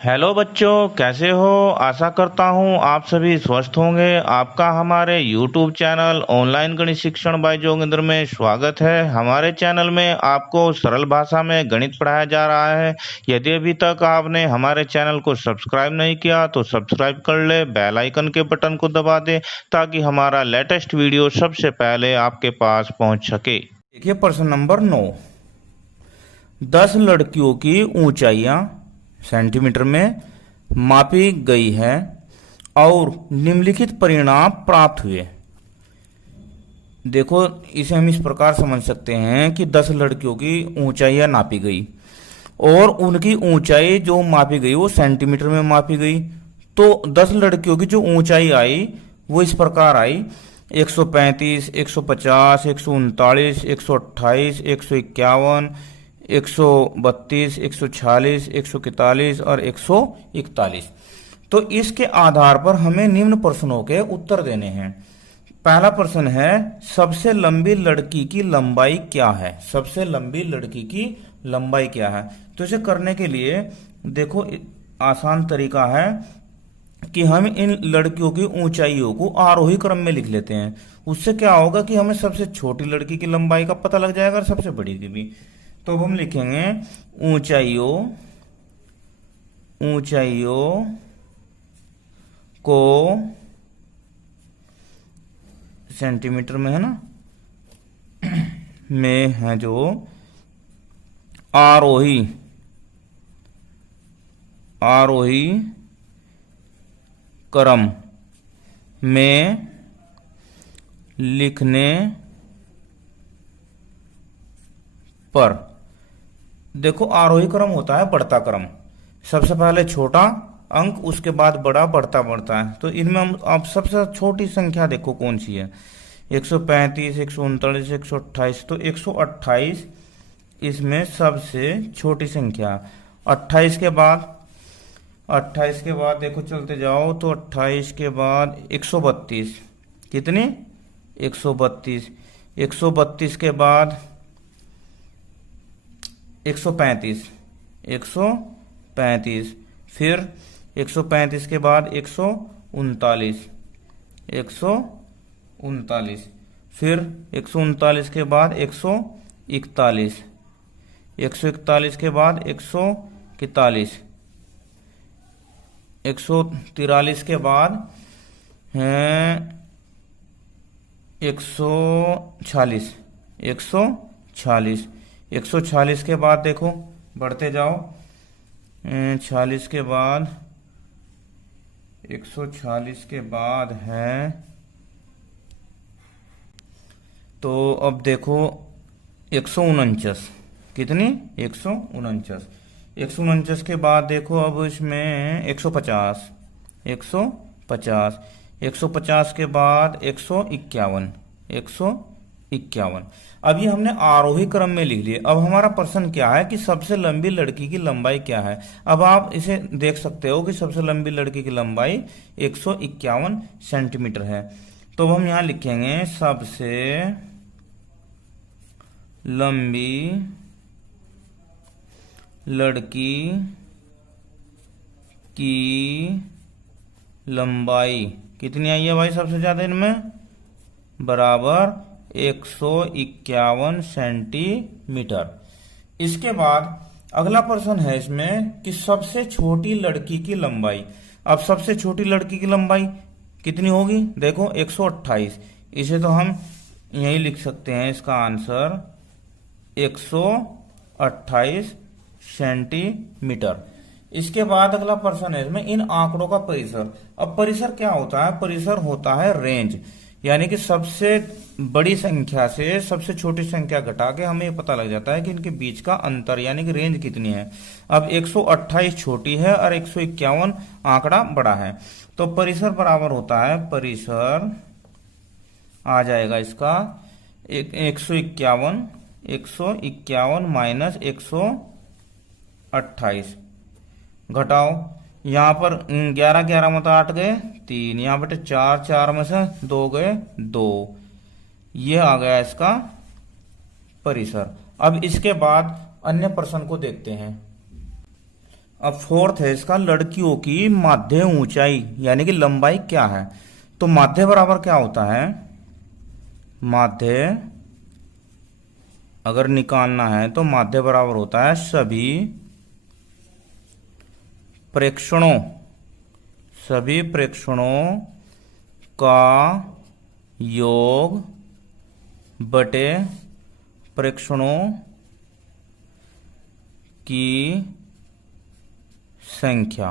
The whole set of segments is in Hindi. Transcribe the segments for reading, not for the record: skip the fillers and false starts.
हेलो बच्चों, कैसे हो। आशा करता हूँ आप सभी स्वस्थ होंगे। आपका हमारे YouTube चैनल ऑनलाइन गणित शिक्षण बाय जोगिंदर में स्वागत है। हमारे चैनल में आपको सरल भाषा में गणित पढ़ाया जा रहा है। यदि अभी तक आपने हमारे चैनल को सब्सक्राइब नहीं किया तो सब्सक्राइब कर ले, बेल आइकन के बटन को दबा दे ताकि हमारा लेटेस्ट वीडियो सबसे पहले आपके पास पहुँच सके। देखिए प्रश्न नंबर 9। 10 लड़कियों की ऊंचाइयां सेंटीमीटर में मापी गई है और निम्नलिखित परिणाम प्राप्त हुए। देखो, इसे हम इस प्रकार समझ सकते हैं कि 10 लड़कियों की ऊंचाइयां नापी गई और उनकी ऊंचाई जो मापी गई वो सेंटीमीटर में मापी गई। तो 10 लड़कियों की जो ऊंचाई आई वो इस प्रकार आई: 135, 150, 139, 128, 151, 132, 146, 141 और 141। तो इसके आधार पर हमें निम्न प्रश्नों के उत्तर देने हैं। पहला प्रश्न है, सबसे लंबी लड़की की लंबाई क्या है। सबसे लंबी लड़की की लंबाई क्या है। तो इसे करने के लिए देखो, आसान तरीका है कि हम इन लड़कियों की ऊंचाइयों को आरोही क्रम में लिख लेते हैं। उससे क्या होगा कि हमें सबसे छोटी लड़की की लंबाई का पता लग जाएगा और सबसे बड़ी की भी। तो अब हम लिखेंगे ऊंचाइयों ऊंचाइयों को सेंटीमीटर में है ना में है जो आरोही आरोही क्रम में लिखने पर। देखो, आरोही क्रम होता है बढ़ता क्रम। सबसे पहले छोटा अंक, उसके बाद बड़ा बढ़ता बढ़ता है। तो इनमें हम आप सबसे छोटी संख्या देखो कौन सी है। 135, 139, 128। तो 128 इसमें सबसे छोटी संख्या। 28 के बाद 28 के बाद देखो चलते जाओ तो 28 के बाद 132। कितनी? 132। 132 के बाद 135। 135। फिर 135 के बाद 139। 139। फिर 139 के बाद 141। 141 के बाद 141। 143 के बाद 146। 146। 146 के बाद देखो बढ़ते जाओ, 46 के बाद 146 के बाद है। तो अब देखो 149। कितनी? 149। 149 के बाद देखो अब इसमें 150। 150। 150 के बाद 151। 151। अब ये हमने आरोही क्रम में लिख लिए। अब हमारा प्रश्न क्या है कि सबसे लंबी लड़की की लंबाई क्या है। अब आप इसे देख सकते हो कि सबसे लंबी लड़की की लंबाई 151 सेंटीमीटर है। तो हम यहां लिखेंगे सबसे लंबी लड़की की लंबाई कितनी आई है भाई सबसे ज्यादा इनमें? बराबर 151 सेंटीमीटर। इसके बाद अगला प्रश्न है इसमें कि सबसे छोटी लड़की की लंबाई। अब सबसे छोटी लड़की की लंबाई कितनी होगी? देखो 128। इसे तो हम यही लिख सकते हैं, इसका आंसर 128 सेंटीमीटर। इसके बाद अगला प्रश्न है इसमें इन आंकड़ों का परिसर। अब परिसर क्या होता है? परिसर होता है रेंज, यानी कि सबसे बड़ी संख्या से सबसे छोटी संख्या घटा के हमें पता लग जाता है कि इनके बीच का अंतर यानी कि रेंज कितनी है। अब 128 छोटी है और 151 आंकड़ा बड़ा है। तो परिसर बराबर होता है, परिसर आ जाएगा इसका 151 माइनस 128। घटाओ, यहां पर 11 11 मत 8 गए 3, यहां बेटे 4 4 में से 2 गए 2। ये आ गया इसका परिसर। अब इसके बाद अन्य प्रश्न को देखते हैं। अब फोर्थ है इसका, लड़कियों की माध्य ऊंचाई यानी कि लंबाई क्या है। तो माध्य बराबर क्या होता है, माध्य अगर निकालना है तो माध्य बराबर होता है सभी प्रेक्षणों का योग बटे प्रेक्षणों की संख्या।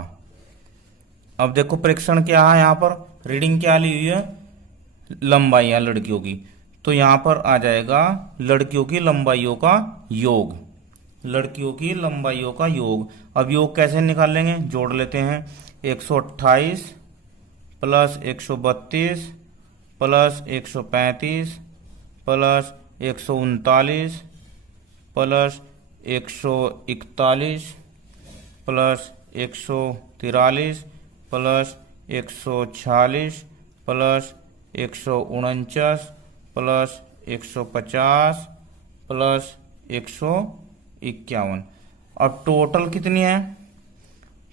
अब देखो प्रेक्षण क्या है, यहां पर रीडिंग क्या ली हुई है, लंबाई है लड़कियों की, तो यहां पर आ जाएगा लड़कियों की लंबाइयों का योग, लड़कियों की लंबाइयों का योग। अब योग कैसे निकाल लेंगे, जोड़ लेते हैं, 128 plus 132 plus 135 plus 139 plus 141 plus 143 plus 146 plus 149 plus 150 plus 151। अब टोटल कितनी है,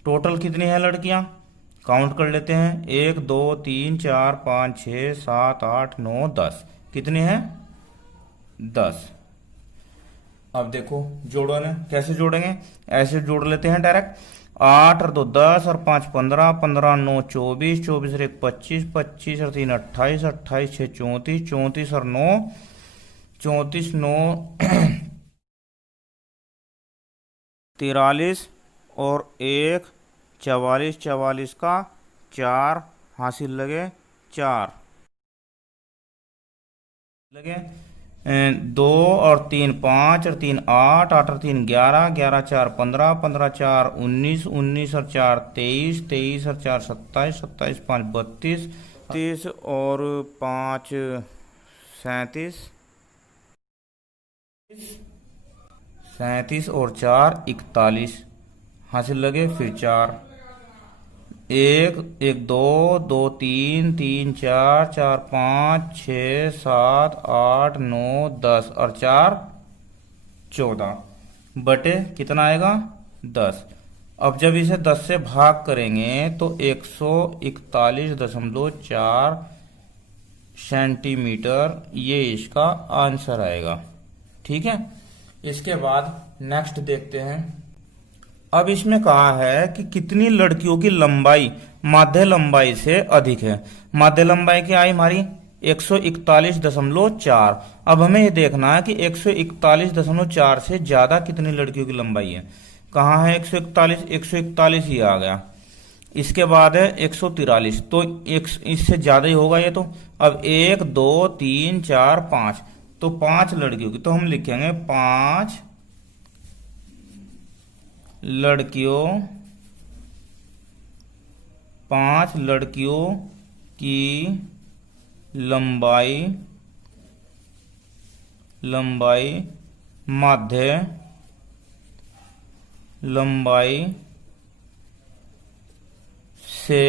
टोटल कितनी है लड़कियां, काउंट कर लेते हैं, 1 2 3 4 5 6 7 8 9 10, कितनी है 10। अब देखो जोड़ो ने, कैसे जोड़ेंगे, ऐसे जोड़ लेते हैं डायरेक्ट, 8 और 2 10 और 5 15, 15 9 24, 24 और 1 25, 25 और 3 28, 28 6 34, 34 और 9 34 9 43 और 1 44, 44 का 4 हासिल लगे 4 लगे, 2 और 3 5 और 3 8, 8 और 3 11, 11 4 15, 15 4 19, 19 और 4 23, 23 और 4 27, 27 5 32, 30 और 5 37, 37 और 4 41 हासिल लगे, फिर 4 1 1 2 2 3 3 4 4 5 6 7 8 9 10 और 4 14 बटे कितना आएगा 10। अब जब इसे 10 से भाग करेंगे तो 141.4 सेंटीमीटर ये इसका आंसर आएगा। ठीक है, इसके बाद नेक्स्ट देखते हैं। अब इसमें कहा है कि कितनी लड़कियों की लंबाई माध्य लंबाई से अधिक है। माध्य लंबाई क्या आई हमारी 141.4। अब हमें ये देखना है कि 141.4 से ज्यादा कितनी लड़कियों की लंबाई है। कहाँ है 141, 141 ही आ गया। इसके बाद है 143, तो इससे ज्यादा ही होगा ये तो। अब 1 2 3 4 5, तो 5 लड़कियों की, तो हम लिखेंगे 5 लड़कियों की लंबाई माध्य लंबाई से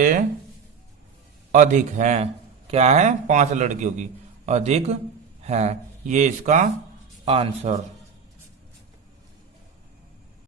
अधिक है। क्या है 5 लड़कियों की अधिक है, ये इसका आंसर